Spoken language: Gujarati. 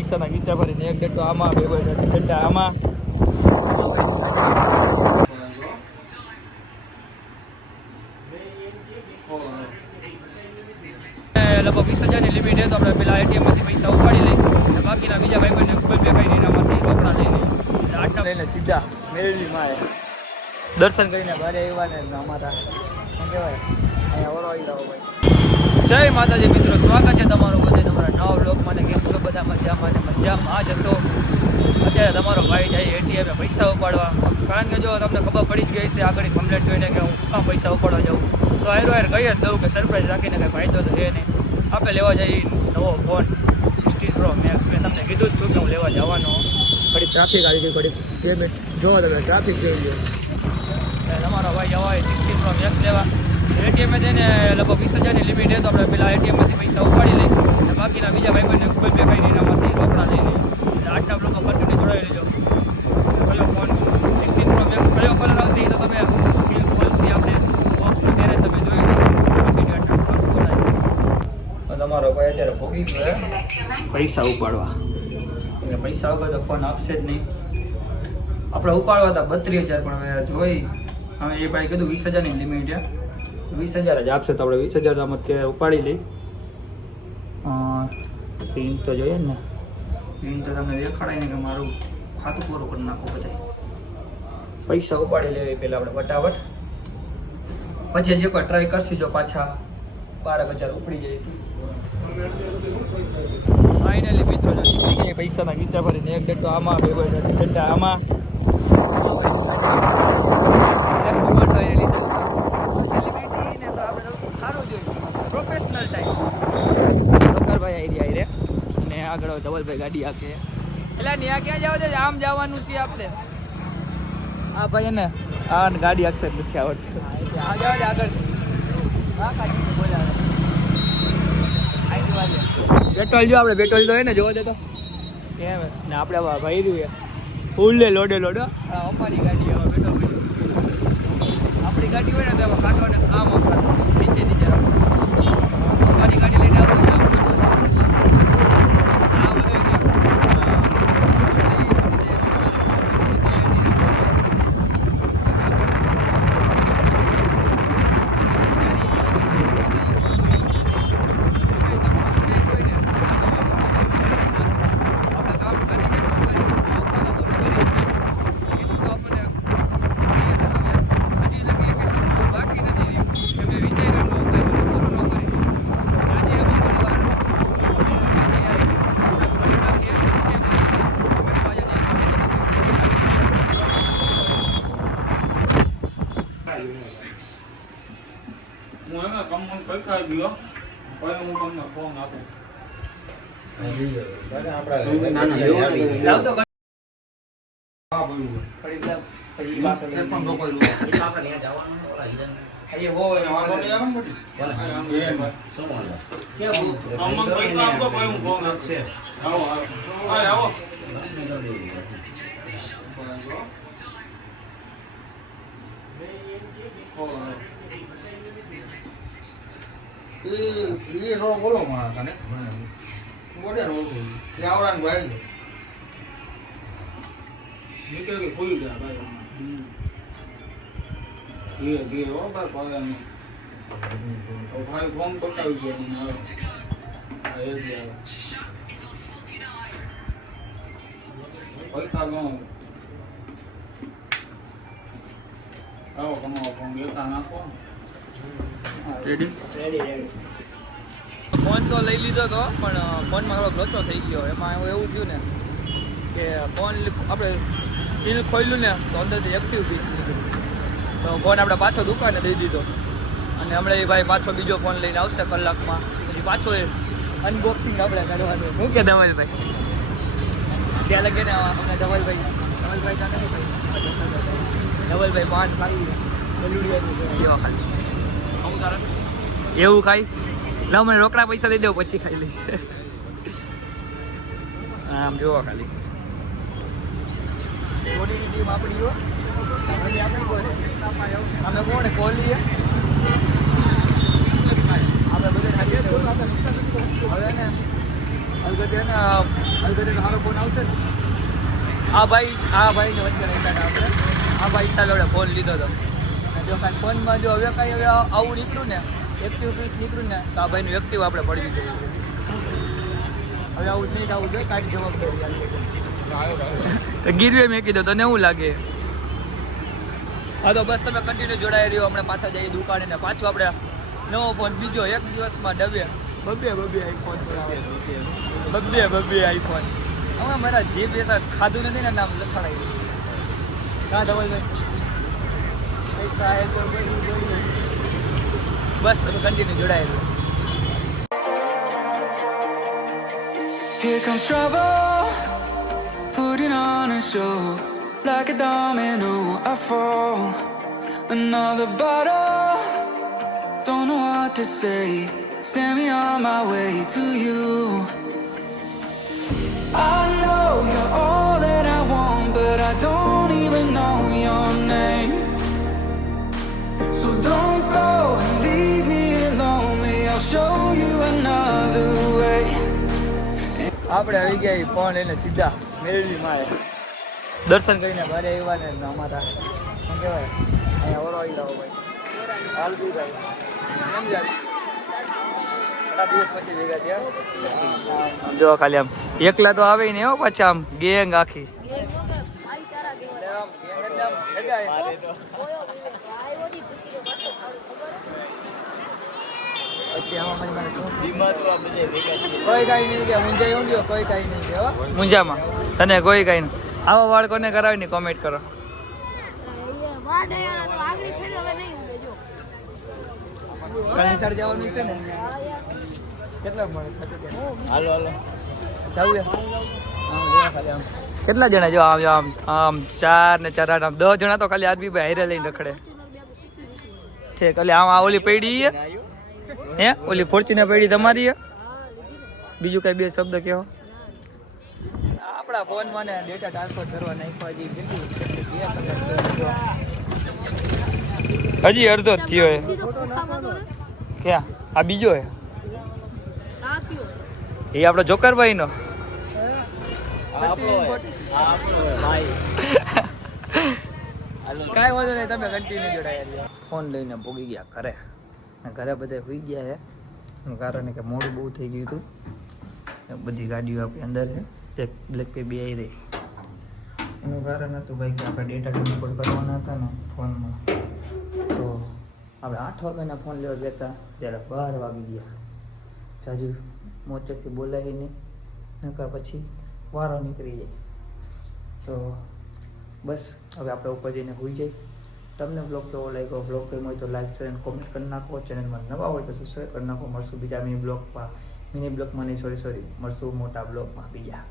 પૈસાના ગીચા ભરીને એક ડેટો આમાં બે ડેટા આમાં લગભગ 20,000ની લિમિટ છે તો આપણે પેલા એટીએમમાંથી પૈસા ઉપાડી લઈ અને બાકીના બીજા ભાઈબંધને ગૂગલ પે કરીને એનામાંથી રોકડા લઈ લઈએ આટલા લઈને સીધા મેળવીમાં દર્શન કરીને ઘરે આવ્યા ને અમારા શું કહેવાય અહીંયા ઓરો આવી જાવ ભાઈ. જય માતાજી મિત્રો, સ્વાગત છે તમારું બધે તમારા નવા બ્લોગમાં ને કેમ છો બધા મજામાં ને મજામાં જ હશો. અત્યારે તમારો ભાઈ જાય એટીએમે પૈસા ઉપાડવા, કારણ કે જો તમને ખબર પડી જ ગઈ છે આગળ કમ્પ્લેટ જોઈને કે હું કાં પૈસા ઉપાડવા જાઉં તો હારો હાર કહી જ દઉં કે સરપ્રાઈઝ રાખીને કંઈ ફાયદો તો છે નહીં. આપણે લેવા જઈએ નવો ફોન 16 Pro Max. મેં તમને કીધું જ હતું કે હું લેવા જવાનો. ઘડી ટ્રાફિક આવી ગઈ, ઘડી પેમેન્ટ જોવો તમે ટ્રાફિક જોઈ ગયો. તમારો ભાઈ જવા 16 Pro Max લેવા એટીએમ જઈને લગભગ 20,000ની લિમિટ છે તો આપણે પેલા એટીએમમાંથી પૈસા ઉપાડી લઈ અને બાકીના બીજા ભાઈબંધને ગૂગલ પે કરીને એનામાંથી રોકડા લઈ લઈએ. આજના બ્લોકો કન્ટિન્યુ જોડાઈ લેજો. કયો ફોન 16 Pro Max કયો કલર આવશે એ તો તમે સીલ ખોલશી આપણે બોક્સમાં ત્યારે તમે જોઈ તમારો ભાઈ અત્યારે ભોગી ગયો પૈસા ઉપાડવા. એટલે પૈસા વગર તો ફોન આપશે જ નહીં. આપણે ઉપાડવા હતા 32,000 પણ હવે જોઈ હવે એ ભાઈ કીધું 20,000ની લિમિટ છે, 20,000 જ આપશે તો આપણે 20,000 આમ અત્યારે ઉપાડી લઈ. પિન તો જોઈએ ને, પિન તો તમને દેખાડાય ને કે મારું ખાતું પૂરું કરી નાખો બધા. પૈસા ઉપાડી લેવી પહેલાં આપણે ફટાફટ, પછી જે કોઈ ટ્રાય કરશે જો પાછા 12,000 ઉપડી જાય. ફાઇનલી મિત્રો જો શીખી ગયા પૈસાના ગીચા ભરીને એક ડેટો આમાં બે ડેટા આમાં પ્રોફેશનલ ટાઈમ ભાઈ આઈડિયા રે અને આગળ ધવલભાઈ ગાડી આકે એટલે ત્યાં ક્યાં જાવ છે? આમ જવાનું છે આપણે. હા ભાઈ ને આ ગાડી આખશે નથી આવડતું. આ જાવ છે આગળ. હા કાઢી બોલાવે પેટ્રોલ જો આપણે પેટ્રોલ તો હોય ને જોવા દે તો કેમ ને આપણે ભાઈ રહ્યું ફૂલ લોડે લોડો અમારી ગાડી આવે પેટ્રોલ આપણી ગાડી હોય ને તો એમાં કાઢવાને આમ નીચે નીચે અમારી ગાડી લઈને આવતો હું એના કમન કરતા ગયો પછી હું તમને ફોન આપું. એ રો બોલો માં તને બોડે રો કે આવરાન ભાઈ નીકળે કે ફૂલ ગયા ભાઈ એ હો બાર ભાઈ ઓ ભાઈ ફોન બતાવી ગયો મને આ એ ગયા પૈસા નો આવો કમાવો ફોન દેતા નાખો. રેડી ફોન તો લઈ લીધો હતો પણ ફોનમાં થોડોક લોચો થઈ ગયો. એમાં એવું થયું ને કે ફોન આપણે સીલ ખોલ્યું ને તો અંદરથી એક્ટિવ પીસ નીકળ્યું તો ફોન આપણે પાછો દુકાને દઈ દીધો અને હમણાં એ ભાઈ પાછો બીજો ફોન લઈને આવશે કલાકમાં. પછી પાછો એ અનબોક્સિંગ આપણે કરવાનું. શું કે ધવલભાઈ ત્યાં લગે ને અમને ધવલભાઈ ત્યાં નથી ધવલભાઈ પાન ખાઈ એવા ખાલી એવું ખાઈ લાવ મને રોકડા પૈસા દઈ દો પછી ખાઈ લઈશ. આમ જોવો ખાલી કોની ટીમ આપણી હો આપણી કોને અમે કોને કોહલી આપણે બધા ખાઈએ હવે ને અલગતે ને અલગતે સારો ફોન આવશે ને આ ભાઈને વચ્ચે રહેતા હતા આપણે આ ભાઈ સાથે આપણે ફોન લીધો હતો અને જો કાંઈ ફોનમાં જો હવે કાંઈ હવે આવું નીકળ્યું ને એક્ટિવ પીસ નીકળ્યું ને તો આ ભાઈનું એક્ટિવ આપણે પડી દીધું હવે આવું જ નહીં આવું જોઈએ કાંઈક જવાબદારી ગીરવે મેં કીધું તને શું લાગે હા તો બસ તમે કન્ટિન્યુ જોડાઈ રહ્યો હમણાં પાછા જઈએ દુકાને ને પાછું આપણે નવો ફોન બીજો એક દિવસમાં બબ્બે આઈફોન આઈફોન હવે મારા જે પૈસા ખાધું નથી ને નામ લખાડાઈ ગયું હા ધવલભાઈ પૈસા બસ તમે કન્ટિન્યુ જોડાઈ રહ્યો Here comes trouble, putting on a show. Like a domino, I fall. Another bottle, don't know what to say. Send me on my way to you. I know you're all that I want, but I don't even know your name. So don't go and leave me lonely. I'll show you another way. આપણે આવી ગયા ફોન લઈને સીધા મેળવી માએ દર્શન કરીને ઘરે આવ્યા ને અમારા શું કહેવાય અહીંયા ઓરો આવી જાઓ ભાઈ હાલજીભાઈ કેમ જાય ઘણા દિવસ પછી ભેગા થયા જો ખાલી આમ એકલા તો આવે ને હો પાછા આમ ગેંગ આખી કોઈ કઈ નહીં કે મુંજાઈ ઊંઘ્યો કોઈ કઈ નહીં કે મુંજામાં તને કોઈ કઈ નહીં આવા વાળ કોને કરાવી ને કોમેન્ટ કરો કણસાર જવાનું છે ને કેટલા મળે હાલો જવું કેટલા જણા જો આમ આમ 4 ને 4 8 10 જણા તો ખાલી આદમી ભાઈ હારે લઈને રખડે ઠીક એટલે આમ આ ઓલી પડી હે ઓલી ફોર્ચ્યુનર પડી તમારી હે બીજું કઈ બે શબ્દ કહો આપણા ફોનમાં ને ડેટા ટ્રાન્સફર કરવા નાખ્યા હજી અડધો જ થયો હે ક્યાં આ બીજો હે એ આપણો જોકરભાઈ નો કાંઈ વાંધો નહીં તમે કન્ટિન્યુ જોડાયા ફોન લઈને પોગી ગયા ઘરે ઘરે બધા સુઈ ગયા છે કારણ કે મોડું બહુ થઈ ગયું હતું બધી ગાડીઓ આપણી અંદર છે એક બ્લેક પે બે આવી રહી એનું કારણ હતું ભાઈ કે આપણે ડેટા ટ્રાન્સફર કરવાના હતા ને ફોનમાં તો આપણે 8 વાગ્યાના ફોન લેવા જતા ત્યારે 12 વાગી ગયા જાજુ મોટેથી બોલાવી નહીં નકર પછી વારો નીકળી જાય તો બસ હવે આપણે ઉપર જઈને હોઈ જાય તમને બ્લોગ કેવો લાગ્યો બ્લોગ ગમ્યો હોય તો લાઈક શેર અને કોમેન્ટ કરી નાખો ચેનલમાં નવા હોય તો સબસ્ક્રાઈબ કરી નાખો મળશું બીજા મિની બ્લોગમાં નહીં સોરી મળશું મોટા બ્લોગમાં બીજા